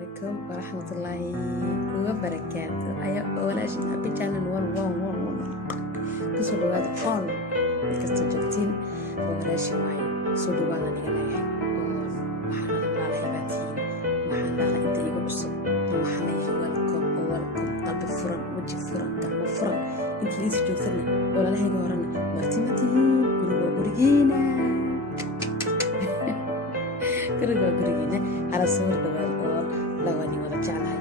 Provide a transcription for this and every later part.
عليكم ورحمة الله وبركاته. أيوة ولا شيء أبي channel one كسر هذا قال كسر جبتين ولا شيء معي سود ولا نيجي وحنا الله هيباتين وحنا أنت يقول الصب وحنا يهولكم قلب فرن وجه فرن دم فرن إنك ليش جوثنا ولا له جورنا مرتمتين كلوا قرينا على صور دوال لواني ولا جعلها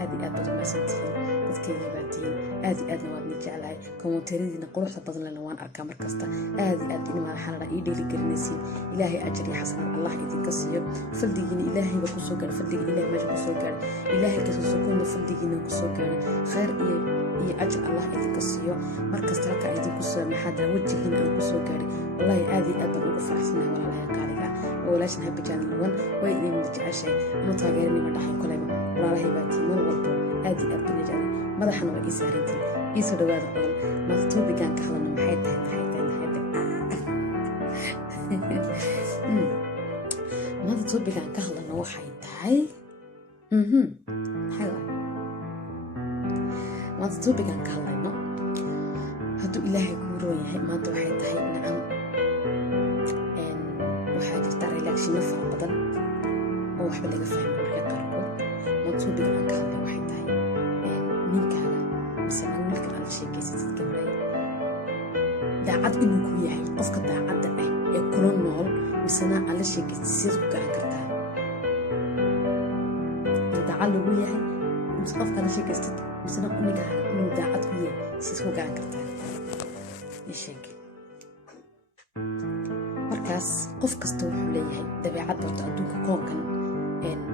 أدي أبد ما سنتين dadkayga baadiin aad waadna jeclahay kommentaaridiina quruxda badan lana waan arkaa markasta aad in madaxana ii dheeli garinaysiin ilaahay ajri xasan allah idinka siiyo faldigiina ilaahay ba ku soo gaar faldigiina ilaahay ma ku soo gaar ilaahay ka soo koona faldigiina ku soo gaar khayr iyo ajr allah idinka siiyo markasta halka idinku soo maxada wajigiina aan ku soo gaari wallahi aad baan ugu faraxsanahay walaalahay qaaliga walaashan habbi channel wan way idin jeceshay ma taageerni ma dhaxay kuleyba walaalahay baadiin mar walba aad baan jecelahay madaxana waa ii saarantiin ii soo dhawaada qool maanta topican ka hadalna maxay tahay maanta topican ka hadalna waxay tahay maanta topican ka hadlayno hadduu ilaahay kuu roon yahay maanta waxay tahay nacam waxaa jirta reaction fara badan oo waxba laga fahmo marka qaarkood maanta topican ka hadlay waxay tahay ninkaaga mise wiilka aad sheegaysatid gabdhay daacad inuu ku yahay qofka daacadda ah ee kula nool misena aad la sheegaysatid sidaad ku garan kartaa daacad lagu yahay mise qofka la sheegaysatid misena ninkaaga inuu daacad ku yahay sidaad ku garan kartaa sheeg markaas qof kasta wuxuu leeyahay dabeecad barto adduunka koonkan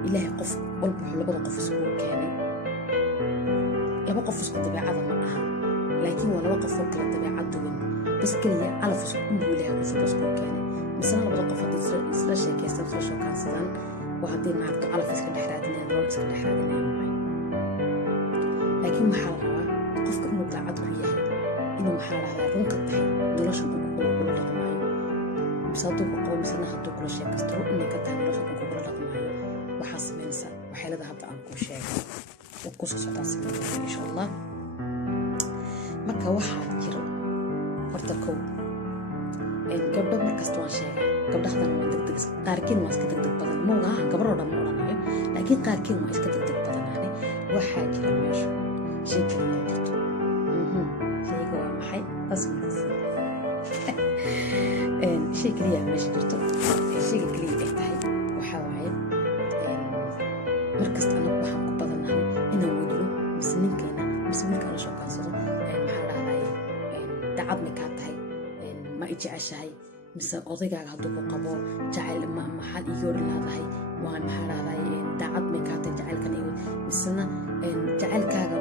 ilaahay qof walba wuxuu labada qof isugu keenay laba qof isku dabeecada ma aha laakiin waa laba qof oo kala dabeecad duwan bas kaliya calaf isku leeyahay qof isku keenay misna labada qof haddii isla sheekaysan soo shookaansadaan waa haddii maaragto calaf iska dhexraadinayaan nolol iska dhexraadinayaan laakiin maxaa la rabaa qofka inuu daacad ku yahay inuu maxaa la rabaa runka tahay nolosha uu kula dhaqmaayo mise hadduu ku qabo misna hadduu kula sheekaysto run inay ka tahay nolosha uu kula dhaqmaayo waxaa samaynaysaa waxyeelada hadda aan kuu sheegay وكوسو صوتان سمينة إن شاء الله مركا واحد جيرو ورتكو قبل مركز توان شيء قبل هذا ما تقدر قاركين ما اسكت تقدر بدن مو ها قبل ولا مو ولا نايم لكن قاركين ما اسكت تقدر بدن يعني واحد جيرو ماشي شيء كذا جت شيء هو محي أسمع شيء كذا ماشي جت شيء كذا يحتاج وحواي مركز أنا وحنا inaan wadno mise ninkeena mise wiilka la shookansado maxaa dhahday daacad ma kaa tahay ma i jeceshahay mise odaygaaga hadduu ku qabo jacayl maxaad ii yoori laadahay waa maxaa dhahday daacad ma kaa tahay jacaylkan misena jacaylkaaga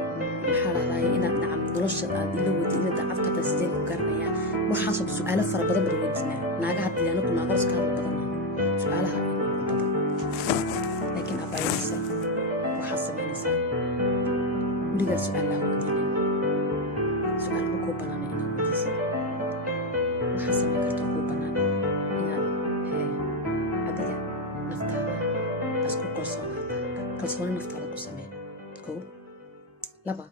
maxaa dhahday inaad nacam nolosha aad ila wadi ina daacad ka tahay sideen ku garanayaa waxaasoo su'aalo fara badan bada weydiinaa naagaha haddii anagu naago iska hadal badan su'aalaha badan laakiin abaayadiisa waxaa samaynaysaa urigaa su-aal laha wadiinay su-aal ma kuu banaana inaad wadiisid waxaa samayn karta kuu banaan inaad adiga naftaada isku kalsooni naftaada ku samee kow laba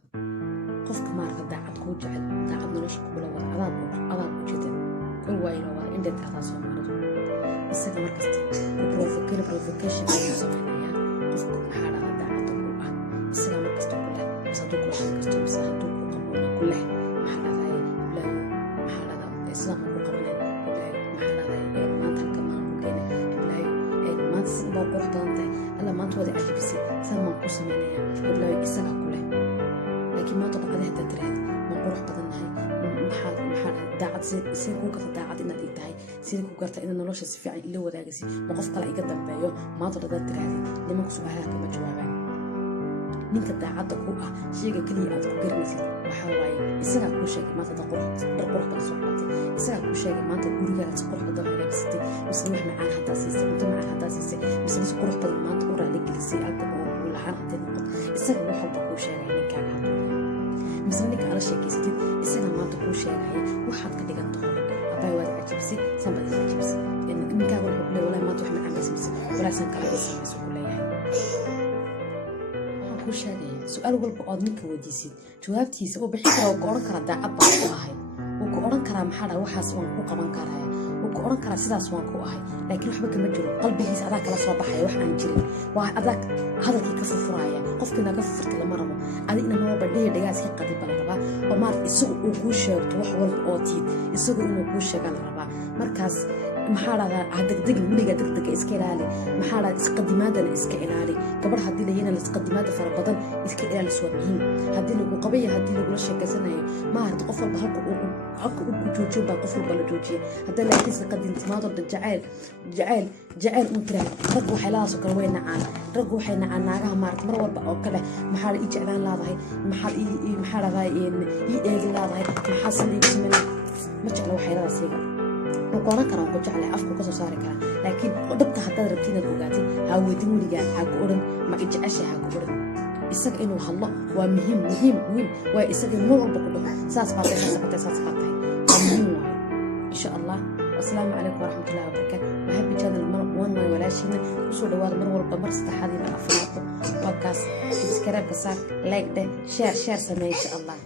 qofka maarka daacad kuu jecel daacad nolosha kugula wada adaad u jeeda kow waa inoo wada indha taadaa soo marido isaga markasta provocation ayuu samaynayaa qofka maxaa dhaha daacadda ku ah isaga markasta ku leh mise hadduu kula sheekaysto mise hadduu ku qaboona ku leh maxaa dhahday ilaahay maxaa dhahdaa islaamka ku qabanay ilaahay maxaa dhahday maanta halka maan ku keenay ilaahay maanta sida baa qurux badan tahay alla maanta wada cajibisay sida maan ku samaynayaa ilaahay isaga ku leh laakiin maanta dhacday haddaad tiraahd maan qurux badan nahay maxaa daacad sida kuu garta daacad inaad ii tahay sida kuu garta inaad nolosha si fiican ila wadaagaysid ma qof kale iga dambeeyo maanta dhadaad tiraahday nimanku su'aalaha kama jawaabaan ninka daacadda ku ah shayga keliya aad ku garanaysid waxaa waaye isagaa kuu sheegay maanta dhar qurux badan soo xalatay isagaa kuu sheegay maanta gurigaaga si qurux badan hagaajisatay mise wax macaan haddaa siisay cunto macaan haddaa siisay mise si qurux badan maanta u raali gelisay alka oo lahaan hadday noqoto isaga wax walba kuu sheegay ninkaaga hadduu mise ninka ala sheekaysatid isaga maanta kuu sheegaya waxaad ka dhigan taho abaay waad cajibisay sanbaad cajibisay ninkaaga wuxuu ku leeyahay wallahi maanta wax macaan baysa mise walaasan kale ay samayso ku leeyahay kuu sheegaya su-aal walba ood ninka weydiisid jawaabtiisa oo bixin kara ku odhan karaa daacad baan ku ahay wuu ku odhan karaa maxaa dhaha waxaas waan ku qaban karaya wuu ku odhan karaa sidaas waan ku ahay laakiin waxba kama jiro qalbigiisa adaa kala soo baxaya wax aan jirin waa adaa hadalkii ka furfuraya qofkiina ka furfurta lama rabo adigna marwalba dhigaas ka qadib baa la rabaa oo maarata isagu uu kuu sheegto wax walba oo tiid isagu inuu kuu sheegaa la rabaa markaas maxaa dhahdaa hadegdegin weligaa degdega iska ilaali maxaa dhahdaa isqadimaadana iska ilaali gabadh haddii layana isqadimaada fara badan iska ilaalis waa muhiim haddii lagu qabaya haddii lagula sheekaysanayo maarata qof walba halka u joojiyo baa qof walba la joojiya haddii laakiin isqadintimaado jacayl uu tiraa raggu waxay laadaasoo kale way nacaan raggu waxay nacaan naagaha maarata mar walba oo kale maxaa ii jeclaan laadahay maxaa dhahdaa ii eegin laadahay maxaa sida igu sameyn ma jecla waxyaeladaasiga wuu ku odhan karaa waan ku jeclahay afku ka soo saari karaa laakiin dhabta haddaad rabti inaad ogaatid haa weydin weligaa haa ku odhan ma i jeceshay haa ku odhan isaga inuu hadlo waa muhiim waa isaga mar walba ku dhaho saas baa tahay saas baa tahay waa muhiim waaye insha allah asalaamu calaykum waraxmatullahi wabarakaatu waa happy channel one way walaashiina kusoo dhawaada mar walba mar saddexaad iyo mar afraad podcast subscribe ka saar like dheh share sameey insha allah